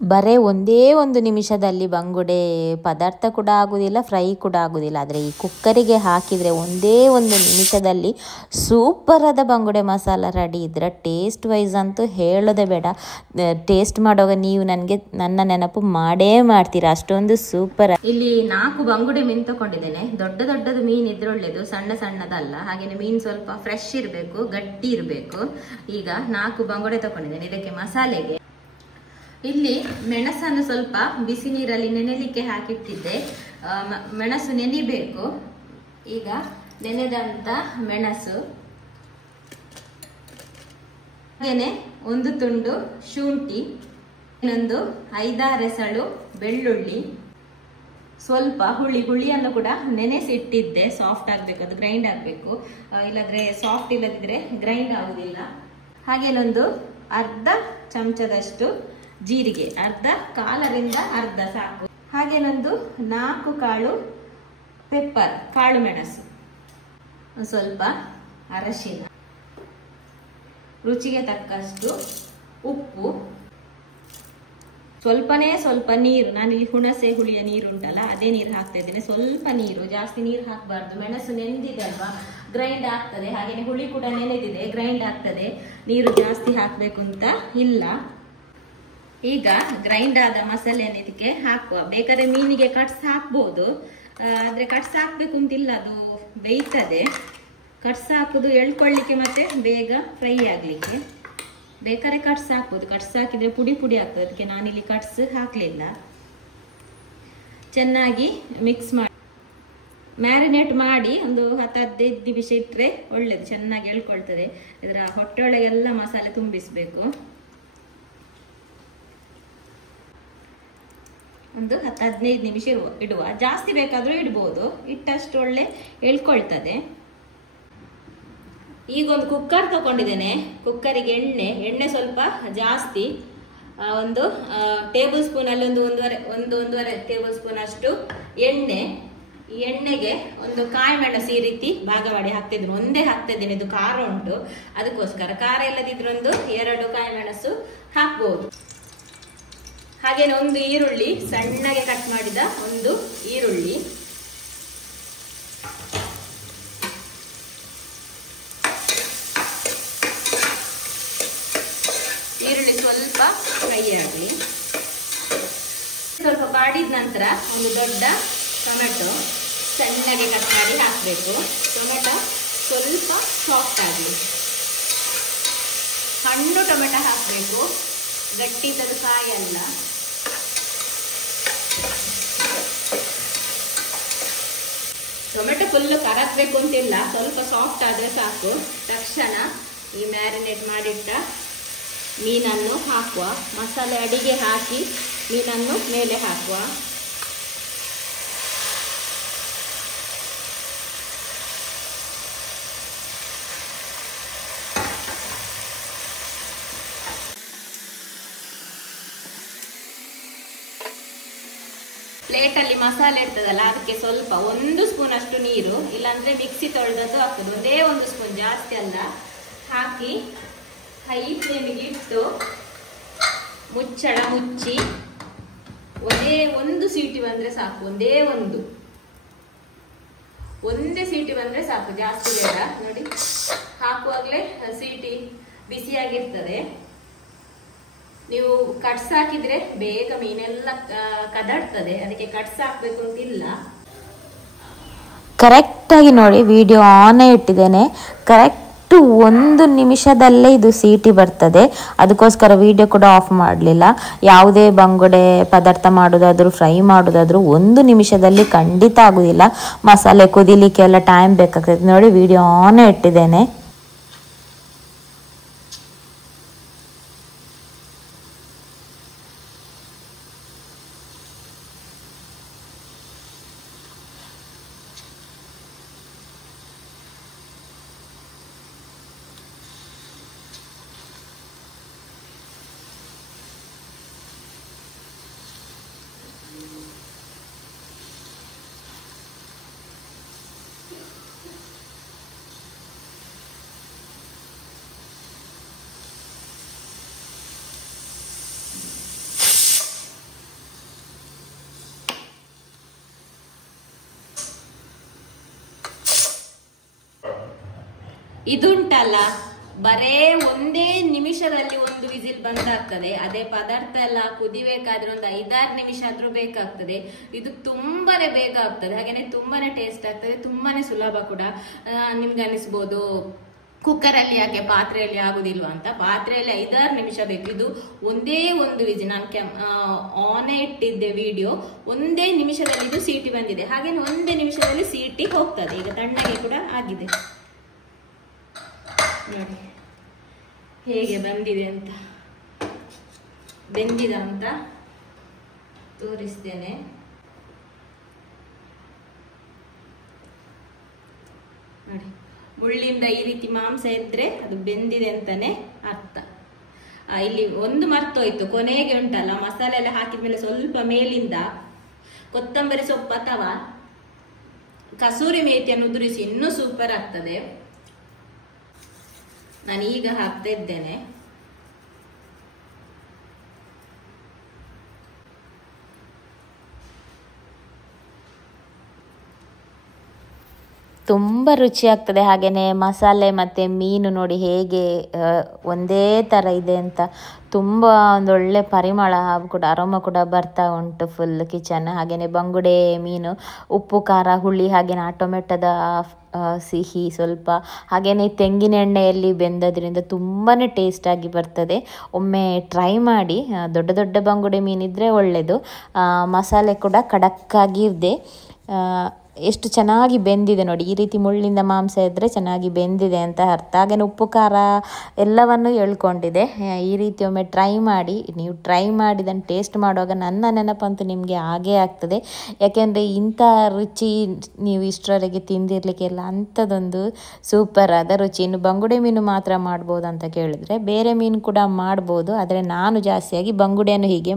ಬರೇ ಒಂದೇ ಒಂದು ನಿಮಿಷದಲ್ಲಿ ಬಂಗುಡೆ ಪದಾರ್ಥ ಕೂಡ ಆಗೋದಿಲ್ಲ, ಫ್ರೈ ಕೂಡ ಆಗೋದಿಲ್ಲ. ಆದರೆ ಈ ಕುಕ್ಕರಿಗೆ ಹಾಕಿದರೆ ಒಂದೇ ಒಂದು ನಿಮಿಷದಲ್ಲಿ ಸೂಪರಾದ ಬಂಗುಡೆ ಮಸಾಲ ರೆಡಿ. ಇದ್ರೆ ಟೇಸ್ಟ್ ವೈಸ್ ಅಂತೂ ಹೇಳೋದೇ ಬೇಡ. ಟೇಸ್ಟ್ ಮಾಡುವಾಗ ನೀವು ನನ್ನ ನೆನಪು ಮಾಡೇ ಮಾಡ್ತೀರಾ, ಅಷ್ಟೊಂದು ಸೂಪರ್. ಇಲ್ಲಿ 4 ಬಂಗುಡೆ ಮೀನು ತಗೊಂಡಿದ್ದೇನೆ. ದೊಡ್ಡದು ಮೀನು ಇದ್ರೆ ಒಳ್ಳೇದು, ಸಣ್ಣದಲ್ಲ. ಹಾಗೇನೆ ಮೀನು ಸ್ವಲ್ಪ ಫ್ರೆಶ್ ಇರಬೇಕು, ಗಟ್ಟಿ ಇರಬೇಕು. ಈಗ 4 ಬಂಗುಡೆ ತಗೊಂಡಿದ್ದೇನೆ. ಇದಕ್ಕೆ ಮಸಾಲೆಗೆ ಇಲ್ಲಿ ಮೆಣಸನ್ನು ಸ್ವಲ್ಪ ಬಿಸಿ ನೀರಲ್ಲಿ ನೆನೆಲಿಕ್ಕೆ ಹಾಕಿಟ್ಟಿದ್ದೆ. ಮೆಣಸು ನೆನಿಬೇಕು. ಈಗ ನೆನೆದಂತ ಮೆಣಸು, ಹಾಗೇನೆ 1 ತುಂಡು ಶುಂಠಿ, ಇನ್ನೊಂದು 5-6 ಎಸಳು ಬೆಳ್ಳುಳ್ಳಿ, ಸ್ವಲ್ಪ ಹುಳಿಯನ್ನು ಕೂಡ ನೆನೆಸಿಟ್ಟಿದ್ದೆ. ಸಾಫ್ಟ್ ಆಗ್ಬೇಕು, ಅದು ಗ್ರೈಂಡ್ ಆಗ್ಬೇಕು. ಇಲ್ಲದ್ರೆ ಸಾಫ್ಟ್ ಇಲ್ಲದಿದ್ರೆ ಗ್ರೈಂಡ್ ಆಗುದಿಲ್ಲ. ಹಾಗೇನೊಂದು ಅರ್ಧ ಚಮಚದಷ್ಟು ಜೀರಿಗೆ, ಕಾಲರಿಂದ ಅರ್ಧ ಸಾಕು. ಹಾಗೇನೊಂದು 4 ಕಾಳು ಪೆಪ್ಪರ್, ಕಾಳು ಮೆಣಸು, ಸ್ವಲ್ಪ ಅರಶಿನ, ರುಚಿಗೆ ತಕ್ಕಷ್ಟು ಉಪ್ಪು, ಸ್ವಲ್ಪ ನೀರು. ನಾನಿಲ್ಲಿ ಹುಣಸೆ ಹುಳಿಯ ನೀರು ಉಂಟಲ್ಲ, ಅದೇ ನೀರು ಹಾಕ್ತಾ ಇದ್ದೇನೆ. ಸ್ವಲ್ಪ ನೀರು, ಜಾಸ್ತಿ ನೀರು ಹಾಕಬಾರ್ದು. ಮೆಣಸು ನೆನೆದಿದೆ ಅಲ್ವಾ, ಗ್ರೈಂಡ್ ಆಗ್ತದೆ. ಹಾಗೇನೆ ಹುಳಿ ಕೂಡ ನೆನೆದಿದೆ, ಗ್ರೈಂಡ್ ಆಗ್ತದೆ. ನೀರು ಜಾಸ್ತಿ ಹಾಕಬೇಕು ಅಂತ ಇಲ್ಲ. ಈಗ ಗ್ರೈಂಡ್ ಆದ ಮಸಾಲೆಯನ್ನು ಇದಕ್ಕೆ ಹಾಕುವ. ಬೇಕಾದ್ರೆ ಮೀನಿಗೆ ಕಟ್ಸ್ ಹಾಕ್ಬೋದು, ಆದ್ರೆ ಕಟ್ಸ್ ಹಾಕ್ಬೇಕು ಅಂತಿಲ್ಲ, ಅದು ಬೇಯ್ತದೆ. ಕಟ್ಸ್ ಹಾಕುದು ಎಳ್ಕೊಳ್ಳಿಕ್ಕೆ ಮತ್ತೆ ಬೇಗ ಫ್ರೈ ಆಗ್ಲಿಕ್ಕೆ. ಬೇಕಾದ್ರೆ ಕಟ್ಸ್ ಹಾಕ್ಬೋದು. ಕಟ್ಸ್ ಹಾಕಿದ್ರೆ ಪುಡಿ ಆಗ್ತದೆ, ಅದಕ್ಕೆ ನಾನಿಲ್ಲಿ ಕಟ್ಸ್ ಹಾಕ್ಲಿಲ್ಲ. ಚೆನ್ನಾಗಿ ಮಿಕ್ಸ್ ಮಾಡಿ ಮ್ಯಾರಿನೇಟ್ ಮಾಡಿ ಒಂದು 10-15 ನಿಮಿಷ ಇಟ್ರೆ ಒಳ್ಳೇದು, ಚೆನ್ನಾಗಿ ಎಳ್ಕೊಳ್ತದೆ. ಇದರ ಹೊಟ್ಟೆಯೊಳಗೆಲ್ಲ ಮಸಾಲೆ ತುಂಬಿಸ್ಬೇಕು. ಒಂದು 10-15 ನಿಮಿಷ ಇಡುವ. ಜಾಸ್ತಿ ಬೇಕಾದ್ರೂ ಇಡ್ಬೋದು, ಇಟ್ಟಷ್ಟು ಒಳ್ಳೆ ಎಳ್ಕೊಳ್ತದೆ. ಈಗ ಒಂದು ಕುಕ್ಕರ್ ತಗೊಂಡಿದ್ದೇನೆ. ಕುಕ್ಕರಿಗೆ ಎಣ್ಣೆ ಸ್ವಲ್ಪ ಜಾಸ್ತಿ, 1 ಟೇಬಲ್ ಸ್ಪೂನ್ ಅಲ್ಲಿ ಒಂದೂವರೆ ಟೇಬಲ್ ಸ್ಪೂನ್ ಅಷ್ಟು ಎಣ್ಣೆ. ಈ ಎಣ್ಣೆಗೆ 1 ಕಾಯಿ ಮೆಣಸು ಈ ರೀತಿ ಭಾಗ ಮಾಡಿ ಹಾಕ್ತಿದ್ದೀನಿ. ಒಂದೇ ಹಾಕ್ತಿದ್ದೀನಿ, ಇದು ಖಾರ ಉಂಟು ಅದಕ್ಕೋಸ್ಕರ. ಖಾರ ಇಲ್ಲದಿದ್ರೆ 2 ಕಾಯಿ ಮೆಣಸು ಹಾಕ್ಬಹುದು. ಹಾಗೇನೆ 1 ಈರುಳ್ಳಿ, ಸಣ್ಣಗೆ ಕಟ್ ಮಾಡಿದ 1 ಈರುಳ್ಳಿ, ಸ್ವಲ್ಪ ಫ್ರೈ ಆಗಲಿ. ಸ್ವಲ್ಪ ಬಾಡಿದ ನಂತರ 1 ದೊಡ್ಡ ಟೊಮೆಟೊ ಸಣ್ಣಗೆ ಕಟ್ ಮಾಡಿ ಹಾಕಬೇಕು. ಟೊಮೆಟೊ ಸ್ವಲ್ಪ ಸಾಫ್ಟ್ ಆಗಲಿ. ಹಣ್ಣು ಟೊಮೆಟೊ ಹಾಕಬೇಕು, ಗಟ್ಟಿದ್ದದು ಕಾಯಿ ಅಲ್ಲ. ಟೊಮೆಟೊ ಫುಲ್ ಕರಗಬೇಕು ಅಂತಿಲ್ಲ, ಸ್ವಲ್ಪ ಸಾಫ್ಟ್ ಆದ್ರೆ ಸಾಕು. ತಕ್ಷಣ ಈ ಮ್ಯಾರಿನೇಟ್ ಮಾಡಿಟ್ಟ ಮೀನನ್ನು ಹಾಕುವ. ಮಸಾಲೆ ಅಡಿಗೆ ಹಾಕಿ ಮೀನನ್ನು ಮೇಲೆ ಹಾಕುವ. ಪ್ಲೇಟಲ್ಲಿ ಮಸಾಲೆ ಇರ್ತದಲ್ಲ, ಅದಕ್ಕೆ ಸ್ವಲ್ಪ 1 ಸ್ಪೂನ್ ಅಷ್ಟು ನೀರು, ಇಲ್ಲಾಂದ್ರೆ ಮಿಕ್ಸಿ ತೊಳೆದದ್ದು ಹಾಕುದು. ಒಂದೇ 1 ಸ್ಪೂನ್, ಜಾಸ್ತಿ ಅಲ್ಲ, ಹಾಕಿ ಹೈ ಫ್ಲೇಮಿಗೆ ಇಟ್ಟು ಮುಚ್ಚಳ ಮುಚ್ಚಿ ಒಂದೇ ಸೀಟಿ ಬಂದ್ರೆ ಸಾಕು. ಒಂದೇ ಸೀಟಿ ಬಂದ್ರೆ ಸಾಕು, ಜಾಸ್ತಿ ಬೇಡ. ನೋಡಿ, ಹಾಕುವಾಗ್ಲೇ ಸೀಟಿ ಬಿಸಿಯಾಗಿರ್ತದೆ. ನೀವು ಕಟ್ಸ್ ಹಾಕಿದ್ರೆ ಬೇಗ ಮೀನೆಲ್ಲ ಕದಡ್ತದೆ, ಅದಕ್ಕೆ ಕಟ್ಸ್ ಹಾಕ್ಬೇಕು ಅಂತಿಲ್ಲ. ಕರೆಕ್ಟಾಗಿ ನೋಡಿ, ವಿಡಿಯೋ ಆನ್ ಇಟ್ಟಿದ್ದೇನೆ. ಕರೆಕ್ಟ್ 1 ನಿಮಿಷದಲ್ಲೇ ಇದು ಸೀಟಿ ಬರ್ತದೆ. ಅದಕ್ಕೋಸ್ಕರ ವಿಡಿಯೋ ಕೂಡ ಆಫ್ ಮಾಡಲಿಲ್ಲ. ಯಾವುದೇ ಬಂಗುಡೆ ಪದಾರ್ಥ ಮಾಡೋದಾದ್ರೂ, ಫ್ರೈ ಮಾಡೋದಾದ್ರೂ 1 ನಿಮಿಷದಲ್ಲಿ ಖಂಡಿತ ಆಗುದಿಲ್ಲ. ಮಸಾಲೆ ಕುದಿಲಿಕ್ಕೆ ಎಲ್ಲ ಟೈಮ್ ಬೇಕಾಗ್ತದೆ. ನೋಡಿ, ವಿಡಿಯೋ ಆನ್ ಇಟ್ಟಿದ್ದೇನೆ. ಇದುಂಟಲ್ಲ ಬರೇ ಒಂದೇ ನಿಮಿಷದಲ್ಲಿ ಒಂದು ವಿಸಿಲ್ ಬಂದಾಗ್ತದೆ. ಅದೇ ಪದಾರ್ಥ ಎಲ್ಲ ಕುದಿಬೇಕಾದ್ರೆ ಒಂದು 5-6 ನಿಮಿಷ ಆದ್ರೂ ಬೇಕಾಗ್ತದೆ. ಇದು ತುಂಬಾನೇ ಬೇಗ ಆಗ್ತದೆ, ಹಾಗೇನೆ ತುಂಬಾನೇ ಟೇಸ್ಟ್ ಆಗ್ತದೆ, ತುಂಬಾನೇ ಸುಲಭ ಕೂಡ. ನಿಮ್ಗೆ ಅನಿಸ್ಬೋದು ಕುಕ್ಕರಲ್ಲಿ ಯಾಕೆ ಪಾತ್ರೆಯಲ್ಲಿ ಆಗುದಿಲ್ವಾ ಅಂತ. ಪಾತ್ರೆಯಲ್ಲಿ 5-6 ನಿಮಿಷ ಬೇಕು. ಇದು ಒಂದೇ ಒಂದು ವಿಸಿಲ್, ನಾನು ಆನ್ ಇಟ್ಟಿದ್ದೆ ವಿಡಿಯೋ, ಒಂದೇ ನಿಮಿಷದಲ್ಲಿ ಇದು ಸೀಟಿ ಬಂದಿದೆ. ಹಾಗೇನೆ ಒಂದೇ ನಿಮಿಷದಲ್ಲಿ ಸೀಟಿ ಹೋಗ್ತದೆ. ಈಗ ತಣ್ಣಗೆ ಕೂಡ ಆಗಿದೆ ನೋಡಿ ಹೇಗೆ ಬಂದಿದೆ ಅಂತ, ಬೆಂದಿದ ಅಂತ ತೋರಿಸ್ತೇನೆ. ನೋಡಿ, ಮುಳ್ಳಿಂದ ಈ ರೀತಿ ಮಾಂಸ ಇದ್ರೆ ಅದು ಬೆಂದಿದೆ ಅಂತಾನೆ ಅರ್ಥ. ಇಲ್ಲಿ ಒಂದು ಮರ್ತೋಯ್ತು, ಕೊನೆಗೆ ಉಂಟಲ್ಲ ಮಸಾಲೆ ಎಲ್ಲ ಹಾಕಿದ್ಮೇಲೆ ಸ್ವಲ್ಪ ಮೇಲಿಂದ ಕೊತ್ತಂಬರಿ ಸೊಪ್ಪು ಅಥವಾ ಕಸೂರಿ ಮೇಥಿಯನ್ನು ಉದುರಿಸಿ ಇನ್ನೂ ಸೂಪರ್ ಆಗ್ತದೆ. ನಾನು ಈಗ ಹಾಕ್ತಾ ಇದ್ದೇನೆ. ತುಂಬ ರುಚಿ ಆಗ್ತದೆ. ಹಾಗೆಯೇ ಮಸಾಲೆ ಮತ್ತು ಮೀನು ನೋಡಿ ಹೇಗೆ ಒಂದೇ ಥರ ಇದೆ ಅಂತ. ತುಂಬ ಒಂದೊಳ್ಳೆ ಪರಿಮಳ ಕೂಡ, ಅರೋಮ ಕೂಡ ಬರ್ತಾ ಉಂಟು ಫುಲ್ ಕಿಚನ್. ಹಾಗೆಯೇ ಬಂಗುಡೆ ಮೀನು ಉಪ್ಪು ಖಾರ ಹುಳಿ, ಹಾಗೆಯೇ ಆ ಟೊಮೆಟೊದ ಸಿಹಿ ಸ್ವಲ್ಪ, ಹಾಗೆಯೇ ತೆಂಗಿನ ಎಣ್ಣೆಯಲ್ಲಿ ಬೆಂದದ್ರಿಂದ ತುಂಬಾ ಟೇಸ್ಟಾಗಿ ಬರ್ತದೆ. ಒಮ್ಮೆ ಟ್ರೈ ಮಾಡಿ. ದೊಡ್ಡ ದೊಡ್ಡ ಬಂಗುಡೆ ಮೀನಿದ್ರೆ ಒಳ್ಳೆಯದು. ಮಸಾಲೆ ಕೂಡ ಖಡಕ್ಕಾಗಿ ಇದೆ. ಎಷ್ಟು ಚೆನ್ನಾಗಿ ಬೆಂದಿದೆ ನೋಡಿ. ಈ ರೀತಿ ಮುಳ್ಳಿಂದ ಮಾಂಸ ಇದ್ದರೆ ಚೆನ್ನಾಗಿ ಬೆಂದಿದೆ ಅಂತ ಅರ್ಥ. ಹಾಗೆಯೇ ಉಪ್ಪು ಖಾರ ಎಲ್ಲವನ್ನು ಎಳ್ಕೊಂಡಿದೆ. ಈ ರೀತಿ ಒಮ್ಮೆ ಟ್ರೈ ಮಾಡಿ. ನೀವು ಟ್ರೈ ಮಾಡಿದನ್ನು ಟೇಸ್ಟ್ ಮಾಡುವಾಗ ನನ್ನ ನೆನಪಂತೂ ನಿಮಗೆ ಹಾಗೇ ಆಗ್ತದೆ. ಯಾಕೆಂದರೆ ಇಂಥ ರುಚಿ ನೀವು ಇಷ್ಟರವರೆಗೆ ತಿಂದಿರಲಿಕ್ಕೆಲ್ಲ ಅಂಥದ್ದೊಂದು ಸೂಪರ್ ಆದ ರುಚಿ. ಇನ್ನು ಬಂಗುಡೆ ಮೀನು ಮಾತ್ರ ಮಾಡ್ಬೋದು ಅಂತ ಕೇಳಿದ್ರೆ ಬೇರೆ ಮೀನು ಕೂಡ ಮಾಡ್ಬೋದು, ಆದರೆ ನಾನು ಜಾಸ್ತಿಯಾಗಿ ಬಂಗುಡೆಯನ್ನು ಹೀಗೆ